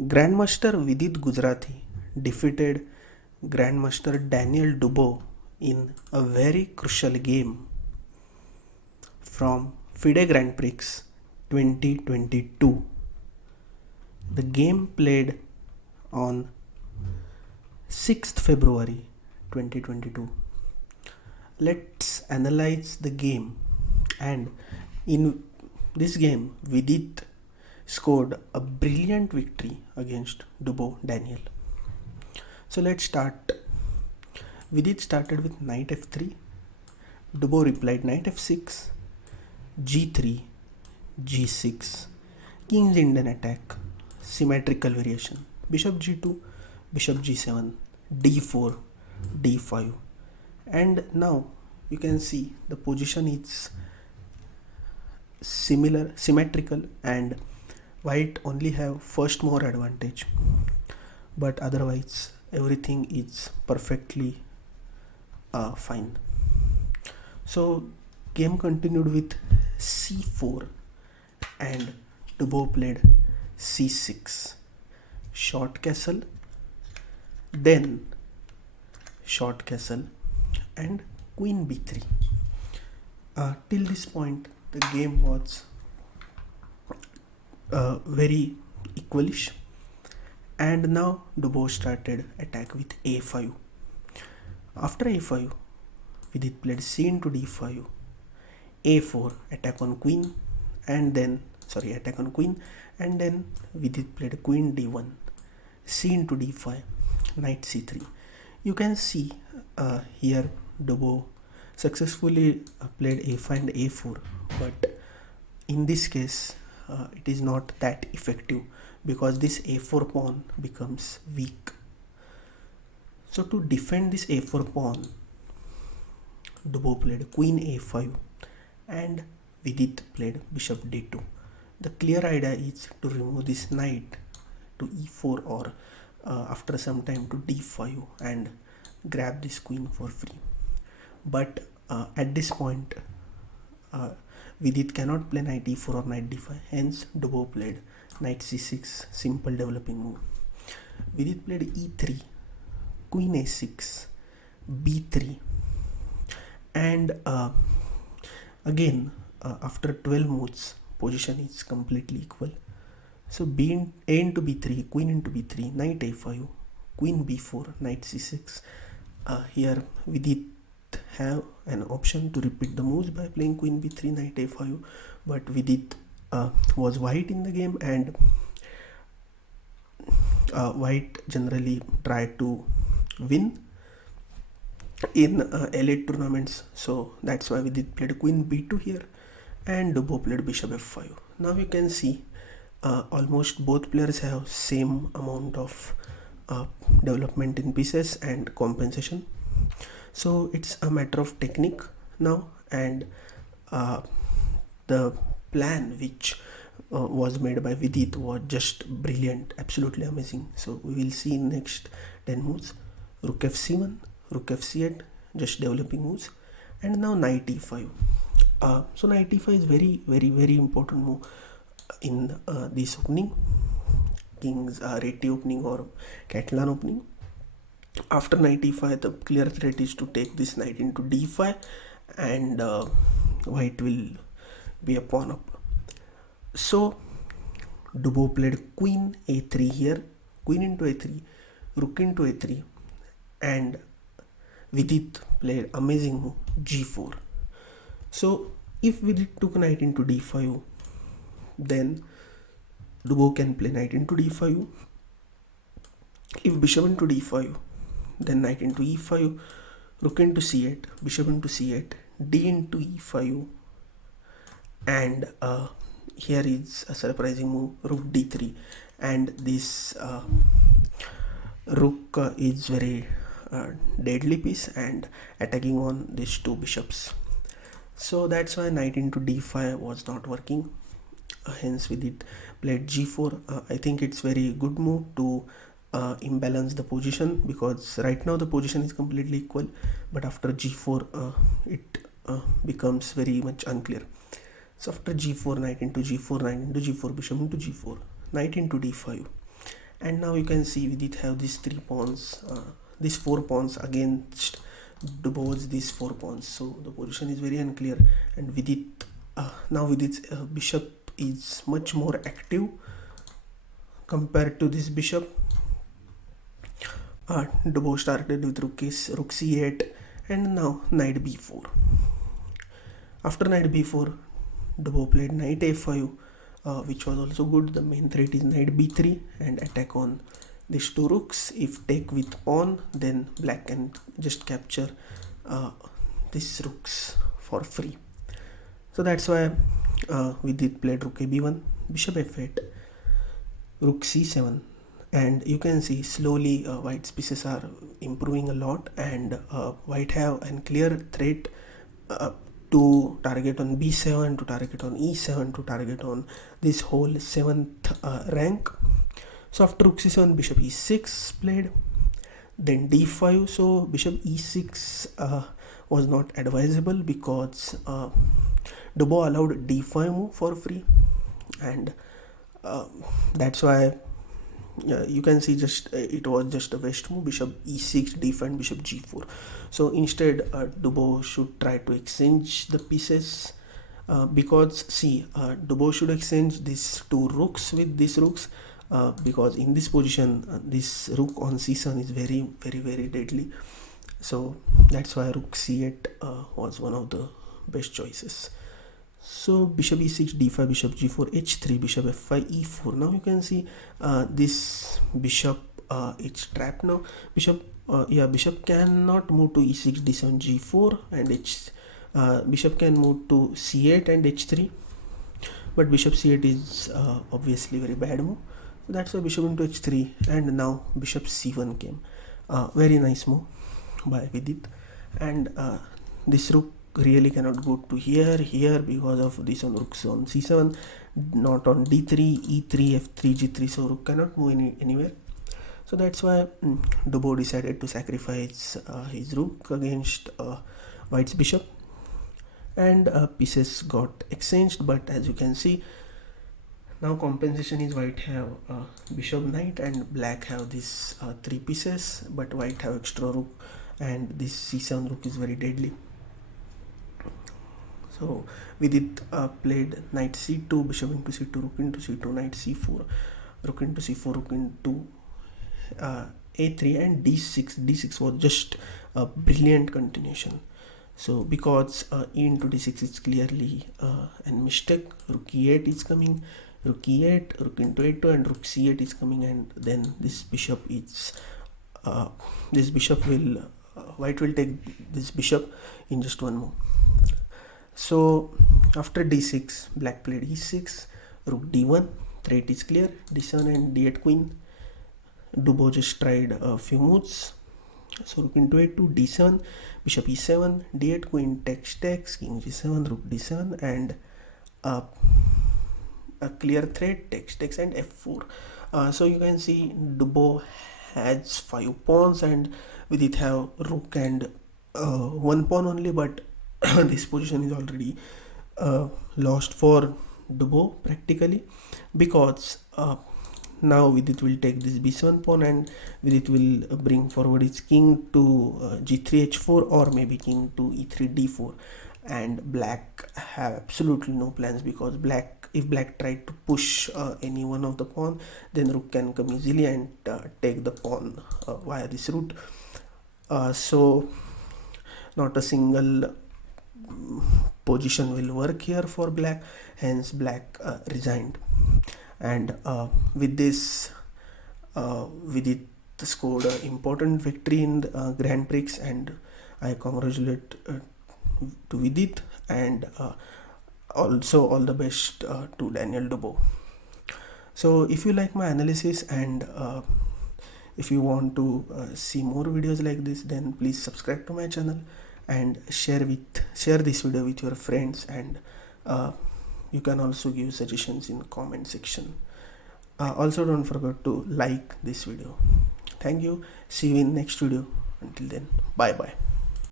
Grandmaster Vidit Gurathi defeated Grandmaster Daniil Dubov in a very crucial game from FIDE Grand Prix 2022. The game played on 6th February 2022. Let's analyze the game. And in this game, Vidit scored a brilliant victory against Dubov Daniil. So let's start. Vidit started with knight f3. Dubov replied knight f6, g3, g6, King's Indian attack, symmetrical variation, bishop g2, bishop g7, d4, d5. And now you can see the position is symmetrical, and white only have first more advantage, but otherwise everything is perfectly fine. So game continued with c4 and Dubov played c6, short castle, then short castle and queen b3. Till this point the game was very equalish, and now Dubov started attack with a5. After a5, Vidit played c into d5, a4, attack on queen, and then attack on queen, and then Vidit played queen d1, c into d5, knight c3. You can see here Dubov successfully played a5 and a4, but in this case it is not that effective because this a4 pawn becomes weak. So to defend this a4 pawn, Dubov played queen a5 and Vidit played bishop d2. The clear idea is to remove this knight to e4 or after some time to d5 and grab this queen for free. But at this point Vidit cannot play knight e4 or knight d5, hence Dubov played knight c6, simple developing move. Vidit played e3, queen a6, b3, and again after 12 moves position is completely equal. So a into b3, queen into b3, knight a5, queen b4, knight c6. Here Vidit have an option to repeat the moves by playing queen b3, knight a5, but Vidit was white in the game, and white generally try to win in elite tournaments, so that's why Vidit played queen b2 here and Dubov played bishop f5. Now you can see almost both players have same amount of development in pieces and compensation. So it's a matter of technique now, and the plan which was made by Vidit was just brilliant, absolutely amazing. So we will see in next 10 moves. Rook f7, rook f8, just developing moves, and now knight e5. So knight e5 is very important move in this opening, King's Reti opening or Catalan opening. After knight e5, the clear threat is to take this knight into d5, and white will be a pawn up. So Dubov played queen a3 here, queen into a3, rook into a3, and Vidit played amazing move g4. So if Vidit took knight into d5, then Dubov can play knight into d5. If bishop into d5, then knight into e5, rook into c8, bishop into c8, d into e5, and here is a surprising move, rook d3, and this rook is very deadly piece and attacking on these two bishops. So that's why knight into d5 was not working, hence Vidit played g4. I think it's very good move to imbalance the position, because right now the position is completely equal, but after g4 it becomes very much unclear. So after g4, knight into g4, knight into g4, bishop into g4, knight into d5, And now you can see Vidit have these 3 pawns, these 4 pawns against Dubov's these 4 pawns, so the position is very unclear. And Vidit, now Vidit's bishop is much more active compared to this bishop. Dubov started with rook c8, and now knight b4. After knight b4, Dubov played knight a5, which was also good. The main threat is knight b3 and attack on these 2 rooks. If take with pawn, then black can just capture these rooks for free. So that's why Vidit played rook a b1, bishop f8, rook c7, and you can see slowly white's pieces are improving a lot, and white have a clear threat to target on b7, to target on e7, to target on this whole 7th rank. So after rook c7, bishop e6 played, then d5. So bishop e6 was not advisable because Dubov allowed d5 move for free, and that's why you can see just it was just a waste move. Bishop e6, d5, and bishop g4. So instead Dubov should try to exchange the pieces, because see, Dubov should exchange these 2 rooks with these rooks, because in this position this rook on c7 is very deadly. So that's why rook c8 was one of the best choices. So bishop e6, d5, bishop g4, h3, bishop f5, e4. Now you can see this bishop it's trapped now. Bishop cannot move to e6, d7, g4, and bishop can move to c8 and h3, but bishop c8 is obviously very bad move. So that's why bishop into h3, and now bishop c1 came. Very nice move by Vidit, and this rook really cannot go to here because of this on rooks on c7, not on d3, e3, f3, g3. So rook cannot move anywhere. So that's why Dubov decided to sacrifice his rook against white's bishop, and pieces got exchanged. But as you can see, now compensation is white have bishop knight, and black have these 3 pieces, but white have extra rook, and this c7 rook is very deadly. So Vidit played knight c2, bishop into c2, rook into c2, knight c4, rook into c4, rook into a3, and d6. d6 was just a brilliant continuation. So because e into d6 is clearly a mistake, rook e8 is coming, rook e8, rook into a2, and rook c8 is coming, and then this bishop is white will take this bishop in just one move. So after d6, black played e6, rook d1, threat is clear, d7 and d8 queen. Dubov just tried a few moves. So rook into a2, d7, bishop e7, d8 queen takes, king g7, rook d7, and a clear threat, takes, and f4. So you can see Dubov has 5 pawns, and Vidit have rook and 1 pawn only, but this position is already lost for Dubov practically, because now Vidit will take this b7 pawn, and Vidit will bring forward his king to g3 h4, or maybe king to e3 d4, and black have absolutely no plans, because if black tried to push any one of the pawn, then rook can come easily and take the pawn via this route. So not a single position will work here for black, hence black resigned. And with this Vidit scored an important victory in the Grand Prix, and I congratulate to Vidit, and also all the best to Daniil Dubov. So if you like my analysis, and if you want to see more videos like this, then please subscribe to my channel and share this video with your friends, and you can also give suggestions in comment section. Also don't forget to like this video. Thank you. See you in next video. Until then, bye bye.